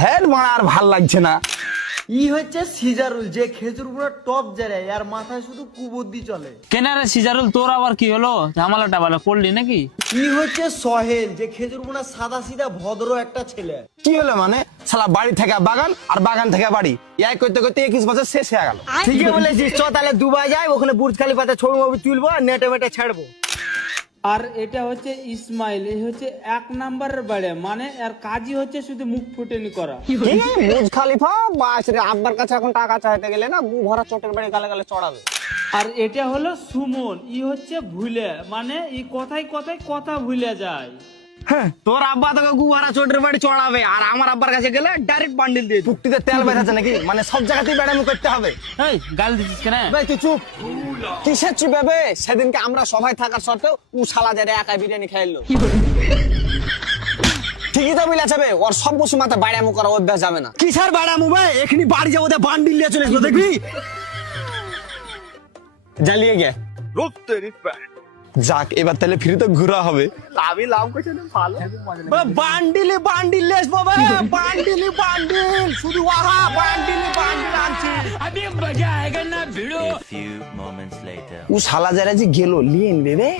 হ্যাঁ মারা আর ভাল লাগছে না। ই হচ্ছে সিজারুল, যে খেজুর গুলো টপ জারে, আর মাথায় শুধু কুবুদ্ধি চলে। কেন রে সিজারুল, তোর আবার কি হলো? ঝামেলাটা ভালো করলি নাকি? ই হচ্ছে সহেল, যে খেজুর গুলো সাদা সিধা ভদ্র একটা ছেলে। কি হলো মানে? শালা বাড়ি থেকে বাগান আর বাগান থেকে বাড়ি, এই করতে করতে 21 বছর শেষ হয়ে গেল। ঠিকই বলেছিস, চ তাহলে দুবাই যাই, ওখানে বুর্জ খালিফাতে ছবি মবি তুলবো আর নেটে মেটে ছাড়বো। আর এটা হচ্ছে ইসমাইল, এই হচ্ছে 1 নাম্বারের বাড়ি, মানে এর কাজই হচ্ছে শুধু মুখ ফুটেনি করা। বুর্জ খালিফা বাস রে, আব্বার কাছে এখন টাকা চাইতে গেলে না গু ভরা চোটের বাড়ি গালে গালে চড়াবে। আর এটা হলো সুমন, ই হচ্ছে ভুলে, মানে ই কথায় কথায় কথা ভুলে যায়। হ্যাঁ, তোর আব্বা তোকে গুহারা চোটের বাড়ি চড়াবে, আর আমার আব্বার কাছে গেলে ডাইরেক্ট বান্ডিল দিয়ে দিবে। পুক্তিতে তেল বেঁধেছে নাকি? মানে সব জায়গাতেই বেড়ামি করতে হবে। এই গাল দিছিস কেন? ভাই তুই চুপ। কিসের চুপ হবে? সেদিনকে আমরা সবাই থাকার সত্ত্বেও ও শালা যারে একা বিরিয়ানি খাইলো। ঠিকই তো বলেছে বে, ওর সব বসে মাথা বাড়ামো করা অভ্যাস যাবে না। কিসার বাড়ামু ভাই, এখনি বাড়ি যাবো, বান্ডিল নিয়ে চলে আসবো, দেখবি? জ্বালিয়ে গে যাক, এবার তাহলে ফিরে তো ঘোরা হবে। আমি লাভ করছি না, ভালো বান্ডিলে বান্ডিল নিয়ে আসবো ভাই, বান্ডিলি বান্ডিল, শুধু ওরা বান্ডিলি বান্ডিল আনছি। A few moments later. ও শালা যারা যে গেল লিয়ে নিবে বে।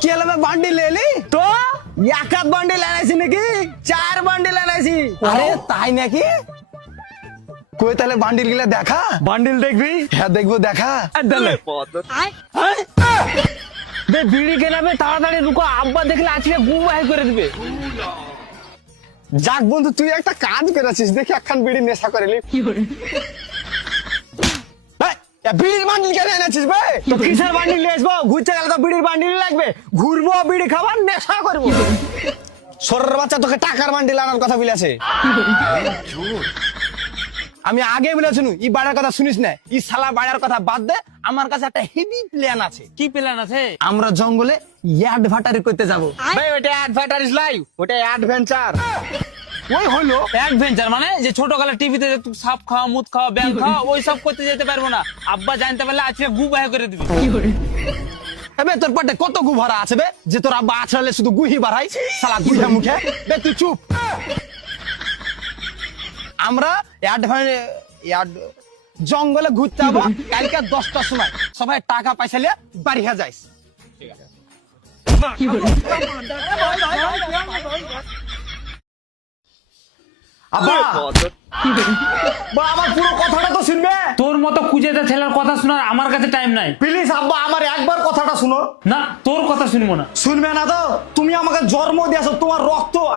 কি হলো বে, বান্ডিল এলি তো এক হাত বান্ডিল আনাইছি নাকি 4 বান্ডিল আনাইছি। আরে তাই নাকি? কই তাহলে বান্ডিল গুলা দেখা। বান্ডিল দেখবি? হ্যাঁ দেখবো, দেখা। বে বিড়ি কেনাবে, তাড়াতাড়ি রুকো, আব্বা দেখলে আজকে গু বাই করে দিবে। যাক বন্ধু, তুই একটা কাজ করেছিস, দেখি একখান বিড়ি নেশা করে নি। বিড়ির বান্ডিল কেন এনেছিস বে? তো কিসের বান্ডিল নিয়ে আসবো? ঘুরতে গেলে তো বিড়ির বান্ডিল লাগবে, ঘুরবো বিড়ি খাবার নেশা করবো। সরের বাচ্চা, তোকে টাকার বান্ডিল আনার কথা বলেছে। আমি আগে বলেছি ই বাড়ার কথা শুনিস না, ই শালা বাড়ার কথা বাদ দে। আমার কাছে একটা হেভি প্ল্যান আছে। কি প্ল্যান আছে? আমরা জঙ্গলে অ্যাডভার্টারি করতে যাব। ভাই ওটা অ্যাডভার্টাইজ লাইভ, ওটা অ্যাডভেঞ্চার। ওই হলো অ্যাডভেঞ্চার, মানে যে ছোটকালে টিভিতে তুই সাপ খাওয়া, মুত খাওয়া, ব্যাং খাওয়া, ওই সব করতে যেতে পারবো না। আব্বা জানতে পারলে আজকে গু বাই করে দিবি। এবে তোর পেটে কত গু ভরা আছে বে, যে তোর আব্বা আছড়ালে শুধু গুহি বাড়াই, শালা গুহে মুখে। বে তুই চুপ। আমরা জঙ্গলে ঘুরতে যাবো কালকে 10টার সময়। সবাই টাকা পয়সা নিয়ে বাড়ি হয়ে যাইস। আব্বা বা আমার পুরো কথাটা তো শুনবে। তোর মতো কুজেতে ছেলের কথা শোনার আমার কাছে টাইম নাই। প্লিজ আব্বা, আমার একবার কথাটা শুনো। না, তোর কথা শুনবো না। শুনবে না তো? তুমি আমাকে জন্ম দিয়েছো, তোমার রক্ত